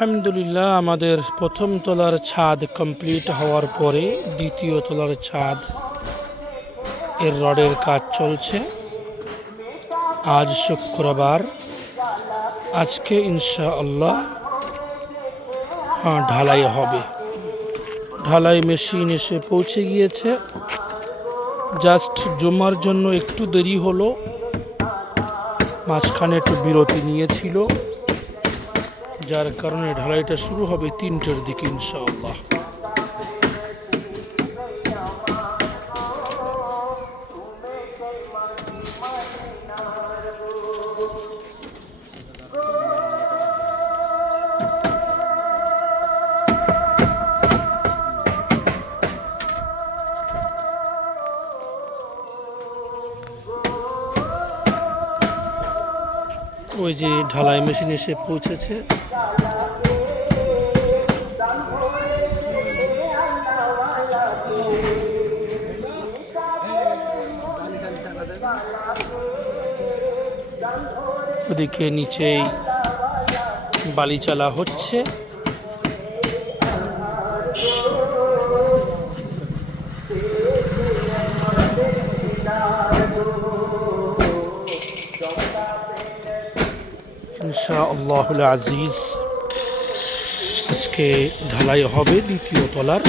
আলহামদুলিল্লাহ, আমাদের প্রথম তলার ছাদ কমপ্লিট হওয়ার পরে দ্বিতীয় তলার ছাদ এর রডের কাজ চলছে। আজ শুক্রবার, আজকে ইনশাআল্লাহ ঢালাই হবে। ঢালাই মেশিন এসে পৌঁছে গিয়েছে। জাস্ট জমার জন্য একটু দেরি হলো, মাঝখানে একটু বিরতি নিয়েছিল, যার কারণে ঢালাইটা শুরু হবে 3টের দিকে ইনশাআল্লাহ। ওই যে ঢালাই মেশিন এসে পৌঁছেছে। ওদিকে নিচেই বালি চালা হচ্ছে। ইনশাআল্লাহুল আজিজ আজকে ঢালাই হবে দ্বিতীয় তলার।